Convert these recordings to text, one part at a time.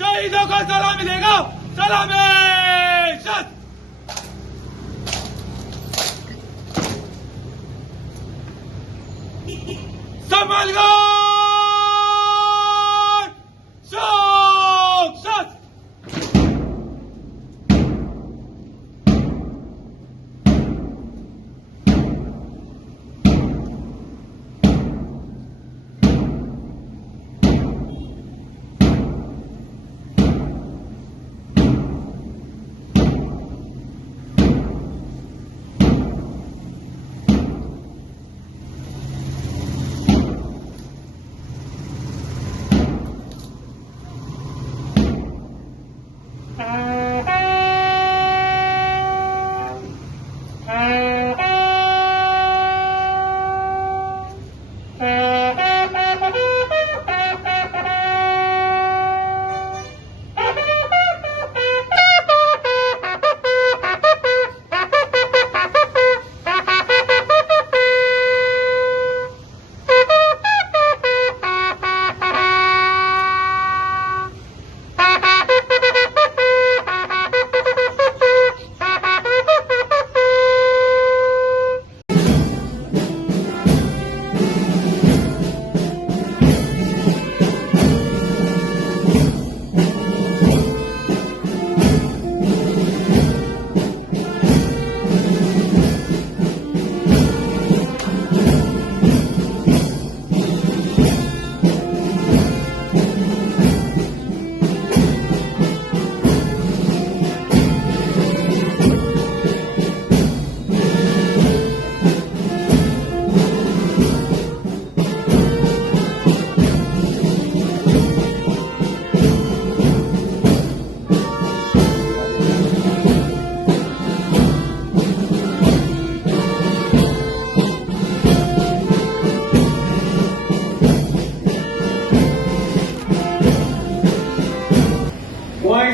शहीदों को सलामी देगा, सलामी शत। संभाल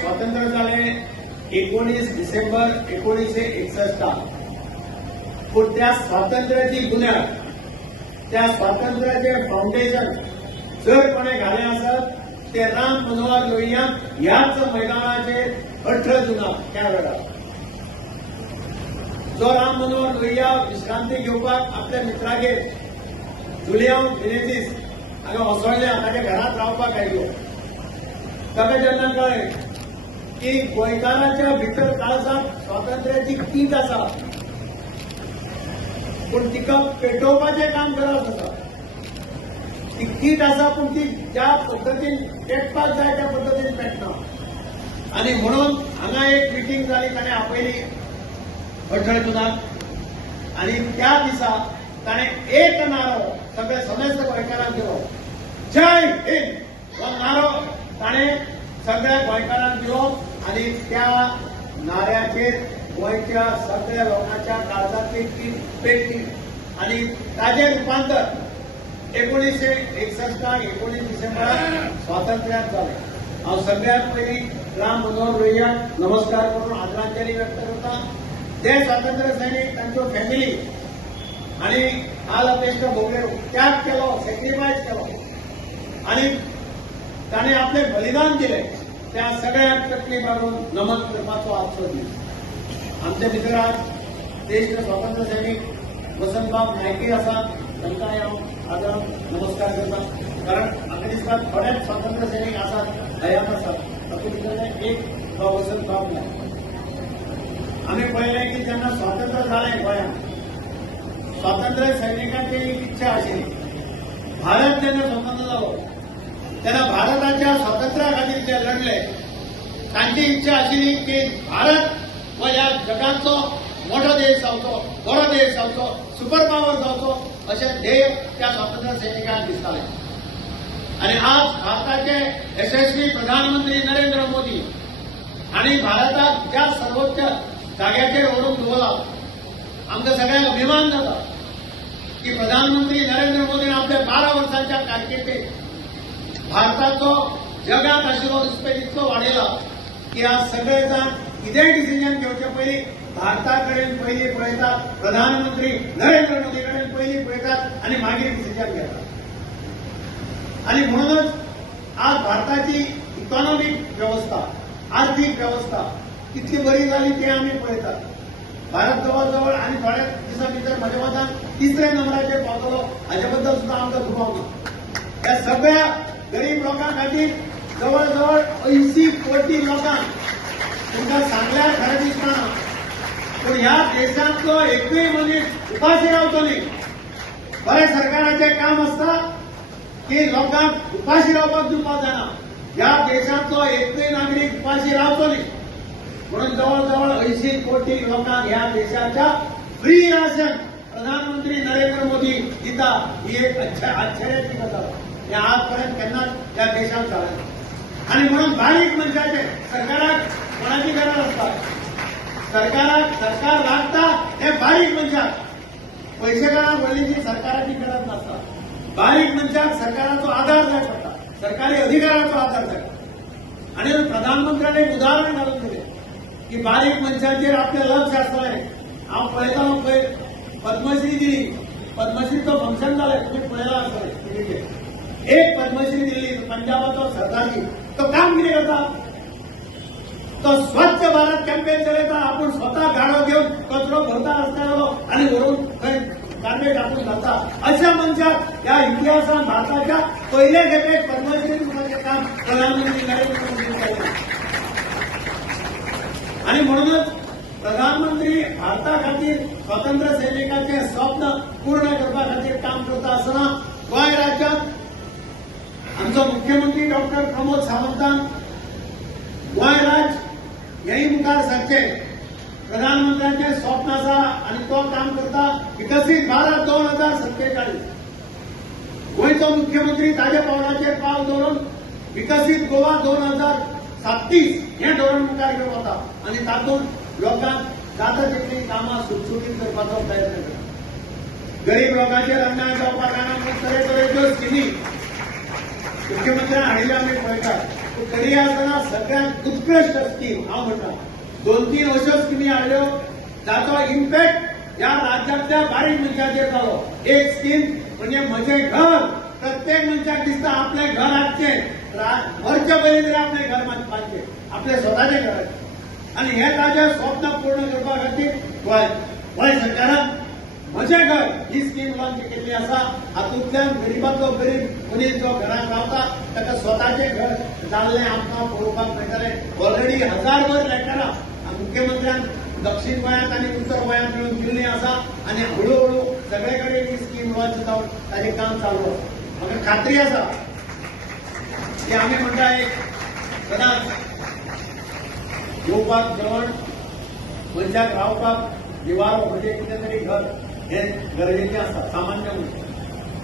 स्वातंत्र्य झाले 19 डिसेंबर 1961 पण त्या स्वातंत्र्याची बुन्याद त्या स्वातंत्र्याचे फाउंडेशन जर कोणे घाले असत ते राम मनोहर लोहिया ह्याच मैदानाचे 18 जुना त्या वेळा जो राम मनोहर लोहिया विश्रांती घेवपाक आपल्या मित्रागेर जुलियांव फिनेजीस हांगा वसवल्या ताच्या घरात रावपाक आयलो ताका जेन्ना कळ्ळें की गोंयकारांच्या भितर काळजात स्वातंत्र्याची तीट आसा पूण तिका पेटोवपाचें काम करप आसा ती तीट आसा पूण ती ज्या पद्दतीन पेटपाक जाय त्या पद्दतीन पेटना आनी म्हणून हांगा एक मिटींग जाली ताणें आपयली 18 जुनाक आनी त्या दिसा ताणें एक नारो सगळे समेस्त गोंयकारांक दिलो जय हिंद हो नारो ताणें सगळ्या गोंयकारांक दिलो आनी त्या नाऱ्याचेर गोंयच्या सगळ्या लोकांच्या काळजांतली ती पेटली आनी ताचें रुपांतर 1961 19 डिसेंबराक स्वातंत्र्याक जालें हांव सगळ्यात पयलीं राम मनोहर लोहियाक नमस्कार करून आदरांजली व्यक्त करता जे स्वातंत्र्य सैनीक तांच्यो फॅमिली आनी हाल अपेश्ट भोगले त्याग केलो सॅक्रिफायस केलो आनी ताणें आपलें बलिदान दिलें त्या सगळ्यांक तकली मारून नमन करपाचो आजचो दीस आमचे भितर आज ज्येश्ठ स्वातंत्र्य सैनीक वसंतबाब नायके आसा तांकांय हांव आदरान नमस्कार करता कारण म्हाका दिसता थोडेच स्वातंत्र्य सैनीक आसात हयात आसात तातूंत भितर एक वसंतबाब नायक आमी पळयलें की जेन्ना स्वातंत्र्य जालें गोंयांत स्वातंत्र्य सैनिकांची एक इच्छा आशिल्ली भारत जेन्ना स्वतंत्र जालो तेन्ना भारताच्या स्वातंत्र्या खातीर जे लढले तांची इच्छा आशिल्ली की भारत हो ह्या जगाचो मोठो देश जावचो बरो देश जावचो सुपर पॉवर जावचो अशें ध्येय त्या स्वातंत्र्य सैनिकांक दिसतालें आनी आज भारताचे यशस्वी प्रधानमंत्री नरेंद्र मोदी हांणी भारताक ज्या सर्वोच्च जाग्याचेर व्हरून दवरला आमकां सगळ्यांक अभिमान जाता की प्रधानमंत्री नरेंद्र मोदीन आपल्या 12 वर्सांच्या कारकिर्दीत भारताचो जगात आशिल्लो रिस्पेक्ट इतलो वाडयला की आज सगळे जाण कितेंय डिसिजन घेवचे पयलीं भारता कडेन पयलीं पळयतात प्रधानमंत्री नरेंद्र मोदी कडेन पयलीं पळयतात आनी मागीर डिसिजन घेतात आनी म्हणूनच आज भारताची इकॉनॉमिक व्यवस्था, आर्थिक व्यवस्था कितली बरी झाली ते आम्ही पळयतात. भारत जवळजवळ आणि थोड्या दिवसांनी म्हजे मतान तिसऱ्या नंबराचेर पावतलो हाचे बद्दल सुद्धा आमकां दुबाव ना. ह्या सगळ्या गरीब लोकां खातीर जवळजवळ 80 कोटी लोकांक तुमकां सांगल्यार खरें दिसना, पूण ह्या देशांतलो एकूय मनीस उपाशी रावचो न्ही. बरें सरकाराचें काम आसता की लोकांक उपाशी रावपाक दिवपाक जायना. ह्या देशांतलो एकूय नागरीक उपाशी रावचो न्ही म्हणून जवळजवळ 80 कोटी लोकांक ह्या देशाच्या फ्री राशन प्रधानमंत्री नरेंद्र मोदी दिता. ही एक आश्चर्याची गजाल. हे आजपर्यंत केन्नाच त्या देशात झालं नाही. आणि म्हणून बारीक मनशाचे सरकाराक कोणाची गरज असता, सरकार लागता हे बारीक मनशाक. पैसेकारांक व्हडलीची सरकाराची गरज नसता. बारीक मनशाक सरकाराचो आधार जाय पडटा, सरकारी अधिकाराचो आधार जाय. आणि प्रधानमंत्र्याने एक उदाहरण घालून दिले की बारीक मनशांचेर आपले लक्ष आसतलें. हांव पळयतालो पळय पद्मश्री दिली, पद्मश्रीचो फंक्शन जालें, तुमी पळयला आसतलें टिव्हीचेर. एक पद्मश्री दिल्ली पंजाबाचो सरदारजी. तो काम कितें करता? तो स्वच्छ भारत कॅम्पेन चलयता. आपूण स्वता गाडो घेवन कचरो भरता रस्त्यार आनी व्हरून खंय गार्बेज टाकून घालता. अशा मनशाक ह्या इतिहासांत भारताच्या पयले खेपेक पद्मश्री दिवपाचें काम प्रधानमंत्री नरेंद्र मोदी केलें. आणि म्हणूनच प्रधानमंत्री भारता खातीर स्वातंत्र्य सैनिकांचे स्वप्न पूर्ण करपा खातीर काम करता आसतना गोंय राज्यांत आमचो मुख्यमंत्री डॉक्टर प्रमोद सावंतान गोंय राज हेय मुखार सरचें प्रधानमंत्र्याचें स्वप्न आसा आनी तो काम करता. विकसीत भारत 2047. गोंयचो मुख्यमंत्री ताच्या पावलाचेर पावल दवरून विकसीत गोवा 2037 हें धोरण मुखार घेवन वता आनी तातूंत लोकांक जाता तितली कामां सुटसुटीत करपाचो प्रयत्न करता. गरीब लोकांचेर अन्याय जावपाक जायना म्हणून तरेतरेच्यो स्किमी मुख्यमंत्र्यान हाडिल्ल्यो आमी पळयतात. तरी आसतना सगळ्यांत उत्कृश्ट स्कीम हांव म्हणटा 2-3 अश्यो स्किमी हाडल्यो जाचो इम्पॅक्ट ह्या राज्यांतल्या बारीक मनशांचेर जालो. एक स्कीम म्हणजे म्हजें घर. प्रत्येक मनशाक दिसता आपलें घर हाडचें, मरचे पयलीं तरी आपलें घर बांदचें, आपलें स्वताचें घर. आनी हें ताचें स्वप्न पूर्ण करपा खातीर गोंय सरकारान म्हजें घर ही स्कीम लॉन्च केल्ली आसा. हातूंतल्यान गरीबांतलो गरीब मनीस जो घरांत रावता ताका स्वताचें घर जाल्लें आमकां पळोवपाक मेळटलें. ऑलरेडी 1000 लेटरां मुख्यमंत्र्यान दक्षिण गोंयांत आनी उत्तर गोंयांत मेळून दिल्लीं आसा आनी हळू सगळे कडेन ही स्कीम लॉन्च जावन ताचें काम चालू आसा. म्हाका खात्री आसा की आमी म्हणटा एक सदांच येवपाक जेवण, मनशाक रावपाक निवारो म्हणजे कितें तरी घर हें गरजेचें आसा सामान्य म्हणून.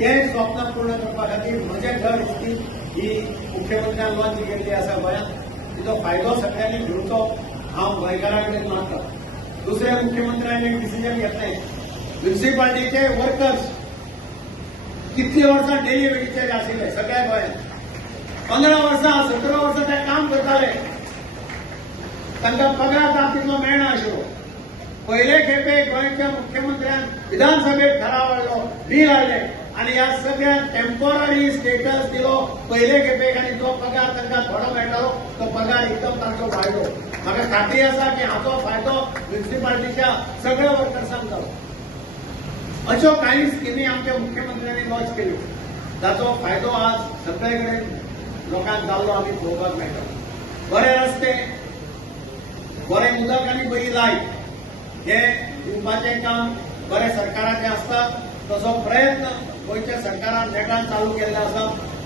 तें स्वप्न पूर्ण करपा खातीर म्हजें घर स्कीम ही मुख्यमंत्र्यान लॉन्च केल्ली आसा गोंयांत. तिचो फायदो सगळ्यांनी घेवचो हांव गोंयकारां कडेन मागता. दुसऱ्या मुख्यमंत्र्यान एक डिसिजन घेतलें. म्युनिसिपालिटीचे वर्कर्स कितलीं वर्सां डेली वेजीचेर आशिल्ले सगळ्या गोंयांत. 15 वर्सां 17 वर्सां ते काम करताले. तांकां पगार जाता तितलो मेळनाशिल्लो. पयले खेपे गोंयच्या मुख्यमंत्र्यान विधानसभेत थाराव हाडलो, बील हाडलें आनी ह्या सगळ्यांक टेम्पररी स्टेटस दिलो पयले खेपेक. आनी जो पगार तांकां थोडो मेळटालो तो पगार एकदम तांचो वाडलो. म्हाका खात्री आसा की हाचो फायदो म्युनिसिपालिटीच्या सगळ्या वर्कर्सांक जालो. अश्यो काही स्किमी आमच्या मुख्यमंत्र्यांनी लॉन्च केल्यो जाचो फायदो आज सगळे कडेन लोकांक जाल्लो आमी पळोवपाक मेळटा. बरे रस्ते, बरें उदक आनी बरी लायट हें दिवपाचें काम बरें सरकाराचें आसता. तसो प्रयत्न गोंयच्या सरकारान नेटान चालू केल्लो आसा.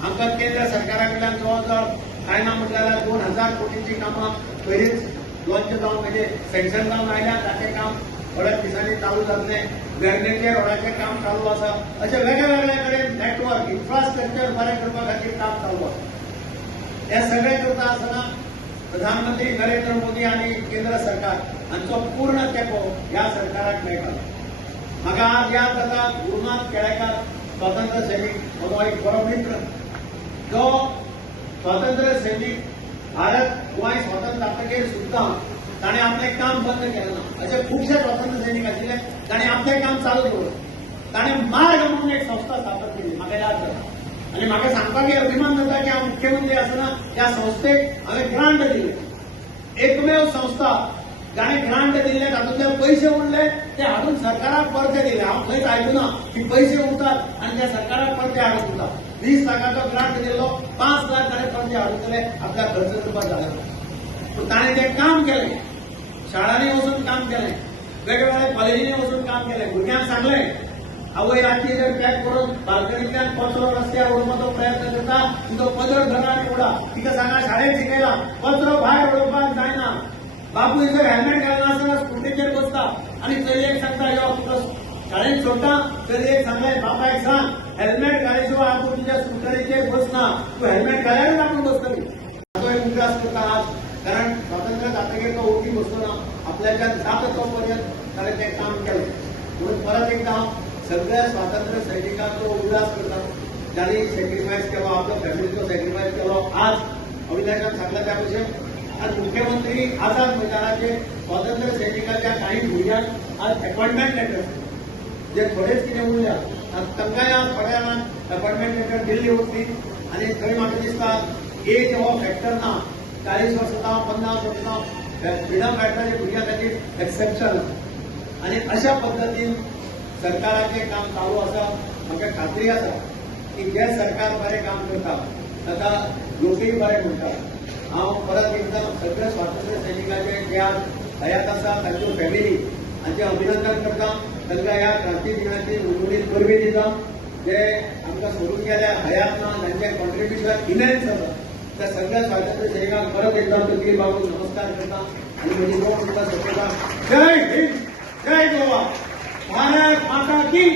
आमकां केंद्र सरकारा कडल्यान जवळजवळ कांय ना म्हटल्यार 2000 कोटींची कामां पयलींच लॉन्च जावन म्हणजे सँक्शन जावन आयल्या. ताचें काम थोड्याच दिसांनी चालू जातलें. वेर्णेचे रोडाचें काम चालू आसा. अशे वेगळ्या कडेन नेटवर्क इन्फ्रास्ट्रक्चर बरें करपा खातीर काम चालू आसा. हे सगळें करता आसतना प्रधानमंत्री नरेंद्र मोदी आनी केंद्र सरकार हांचो पूर्ण तेंको ह्या सरकाराक मेळटा. म्हाका आज याद जाता गुरुनाथ केळेकार स्वातंत्र्य सैनीक म्हजो एक बरो मित्र जो स्वातंत्र्य सैनीक भारत गोंय स्वतंत्र जातकीर सुद्दां ताणें आपलें काम बंद केलें ना. अशे खुबशे स्वातंत्र्य सैनीक आशिल्ले ताणें आपलें काम चालू दवरलें. ताणें मार्ग म्हणून एक संस्था स्थापन केली. म्हाका याद जाता आणि म्हाका सांगपाक अभिमान जाता की हांव मुख्यमंत्री आसतना ह्या संस्थेक हांवें ग्रांट दिले. एकमेव संस्था जाणे ग्रांट दिल्ले तातूंतले पयशे उरले ते हाडून सरकाराक परते दिले. हांव खंयच आयकुना की पयशे उरतात आनी ते सरकाराक परते हाडून दितात. 20 लाखाचो ग्रांट दिल्लो 5 लाख ताणें परते हाडून दिले आपल्या खर्च करपाक जालें. पूण ताणें तें काम केलें. शाळांनी वचून काम केलें, वेगवेगळ्या कॉलेजींनी वचून काम केलें. भुरग्यांक सांगलें आवय रातची जर पॅक करून बाल्कनींतल्यान कचरो रस्त्यार उडोवपाचो प्रयत्न करता तुजो पदर धरा आनी उडा. तिका सांगा शाळेंत शिकयला कचरो भायर उडोवपाक जायना. बापूय जर हेल्मेट घालनासतना स्कुटीचेर बसता आनी चलयेक सांगता यो तुका शाळेंत सोडटा, चलयेक सांगलें बापायक सांग हेल्मेट घाले शिवाय आपूण तुज्या स्कुटरीचेर बसना, तूं हेल्मेट घाल्यारूच आपूण बसतली. ताचो एक उगडास करता आज, कारण स्वातंत्र्य जातकीर तो ओटी बसलो ना. आपल्याच्यान जाता तो पर्यंत ताणें तें काम केलें. म्हणून परत एकदा सगळ्या स्वातंत्र्य सैनिकांचो उल्हास करता ज्यांनी सॅक्रिफायस केलो, आपलो फॅमिलीचो सॅक्रिफायस केलो. आज अविनाशान सांगला त्या भशेन आज मुख्यमंत्री आझाद मैदानाचे स्वातंत्र्य सैनिकाच्या काही भुरग्यांक आज अपॉइंटमेंट लेटर जे थोडेच कितें उरल्या तांकांय आज थोड्या जाणांक अपॉइंटमेंट लेटर दिल्ली वचली. आनी थंय म्हाका दिसता एज हो फॅक्टर ना. 40 वर्सां 50 वर्सां फ्रिडम फायटराचे भुरग्यां खातीर एक्सेप्शन. आनी अशा पद्दतीन सरकाराचें काम चालू आसा. म्हाका खात्री आसा की जे सरकार बरें काम करता ताका लोकूय बरें म्हणटा. हांव परत एकदा सगळ्या स्वातंत्र्य सैनिकांचे जे आज हयात आसा तांच्यो फॅमिली हांचे अभिनंदन करता. तांकां ह्या क्रांती दिनाची उजवणीक परबी दिता. जे आमकां सोडून गेले हयात ना तांचें कॉन्ट्रिब्युशन इमेन्स आसा. त्या सगळ्या स्वातंत्र्य सैनिकांक परत एकदा तकली बाबून नमस्कार करता आनी म्हजी दोन तुमकां सोंपयता. जय हिंद, जय गोवा, भारत माता की